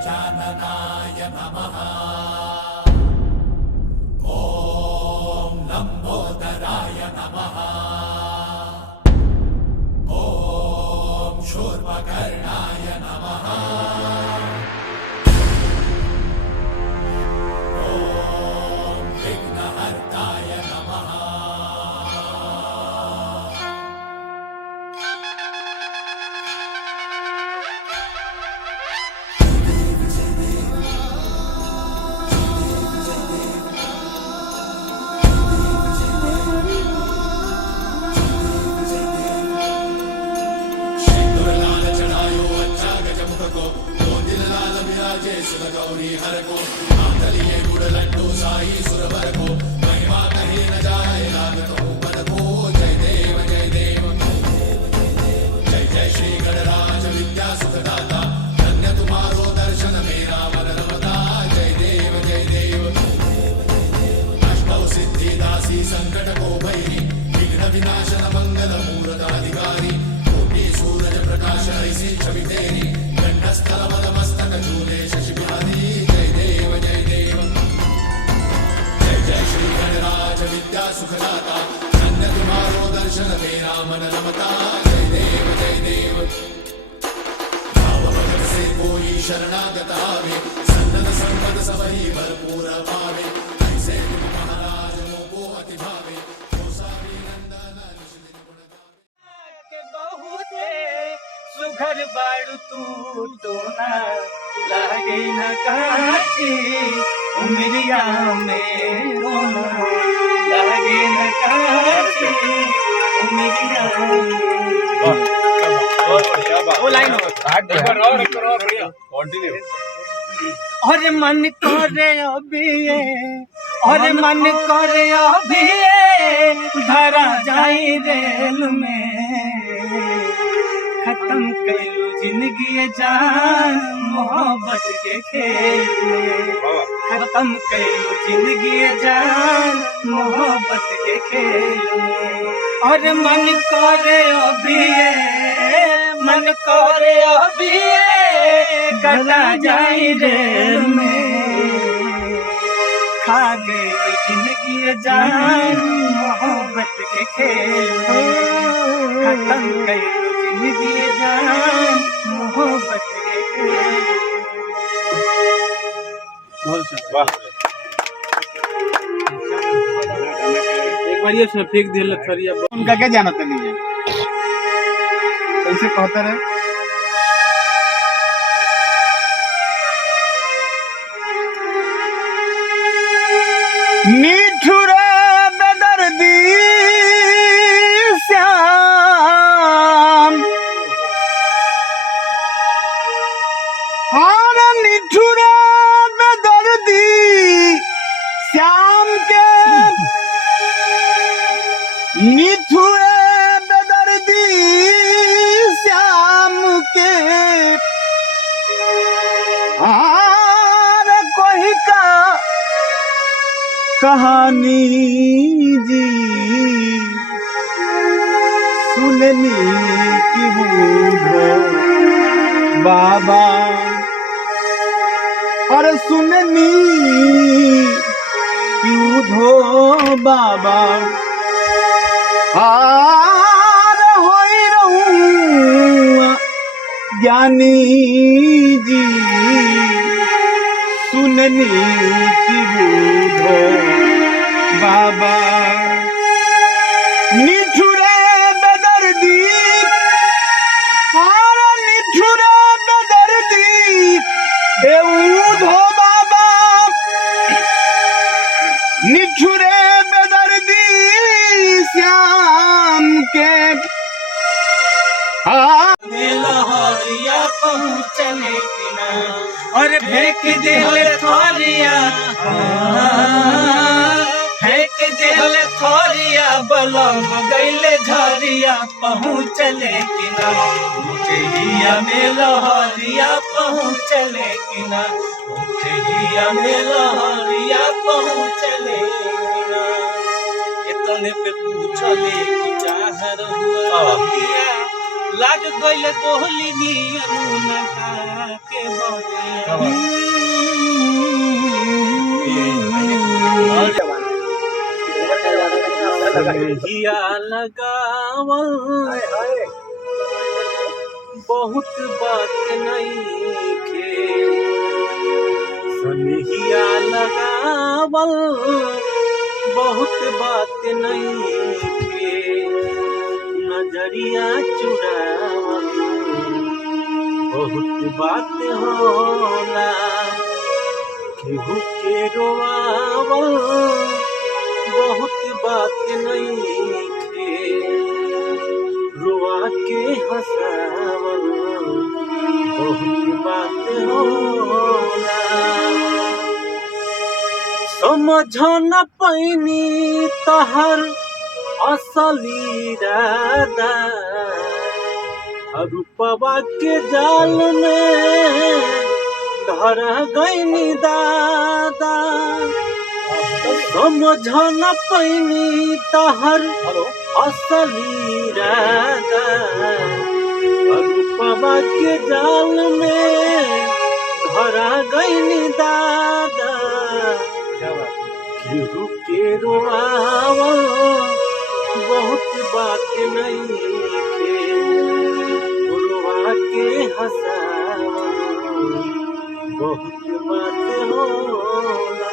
गजाननाय नमः। ॐ लम्बोदराय नमः। ॐ शूर्पकर्णाय नमः। ॐ विघ्नहर्ताय नमः। गौरी हर को मांगलिये गुड़ लड्डू साई सुरवर को महिमा कहे न जाए लागत हो पद को। जय देव जय देव जय जय श्री गणराज विद्या सुखदाता धन्य तुम्हारो दर्शन मेरा मन रमता। जय देव जय देव अष्टौ सिद्धि दासी संकट को भैरी विघ्न विनाशन मंगल मूर्त अधिकारी कोटि सूरज प्रकाश ऐसी छवि तेरी कंठस्थल मद मस्तक झूले शशि बिहारी। जय देव जय देव जय जय श्री गणराज विद्या सुखदाता धन्य तुम्हारो दर्शन मेरा मन रमता। जय देव जय देव भाव भगत से कोई शरणागत आवे सन्नत संपद सबही भरपूर पावे। ऐसे तुम महाराज मोको अति भावे सुघर बाड़ू तू तो ना लागे न काची उमरिया में रोनो लागे न काची उमरिया वो लाइन कंटिन्यू। और मन करे अभी और मन करे अभी धरा जाई रेल में खत्म कैलू जिंदगी जान मोहब्बत के खेल में। खत्म कैलू जिंदगी जान मोहब्बत के खेल में। और मन करे अभी मन करे अभी गला जाई रेल में खा गई जिंदगी जान मोहब्बत के खेल में। खत्म कैलू जिंदगी जान मोहब्बत के खेल। वाह एक बार ये उसमें फेंक दिया थरिया। उनका क्या जाना था नहीं है कैसे कहता रहे। निठुरा बेदर्दी श्याम और निठुरा बेदर्दी श्याम के निठुरा बेदर्दी श्याम के और कोई का कहानी जी सुननी की बूढ़ो बाबा और सुननी की बूढ़ो बाबा आर होई रहूं ज्ञानी जी सुननी की बूढ़ो बाबा। निठुरे बेदर्दी और निठुरे बेदर्दी बूढ़ो बाबा। निठुरे बेदर्दी श्याम के लहरिया पहुँचले किना और फेंक दिल थोरिया फेंक दिल थोरिया बलम गईले झरिया पहुँचले किना उठिया में लहरिया पहुँचले किना उठिया में लहरिया पहुँचले किना। इतने पे पूछले कि चाह रहुआ लाग गइल गोहली नियन नखा के बने हिया लगावल बहुत बात नइखे सनहिया लगावल बहुत बात नइखे नजरिया चुरावल बहुत बात होला केहू के रोआवल बहुत बात नइखे रुआ के हंसावल बहुत बात होला समझ न पैनी तहर असली इरादा रूपवा के जाल में धरा गईनी दादा समझ न पैनी तहर असली इरादा रूपवा के जाल में धरा गईनी दादा केहू के रोआवल बहुत बात नइखे रुआ के हंसावल बहुत बात होला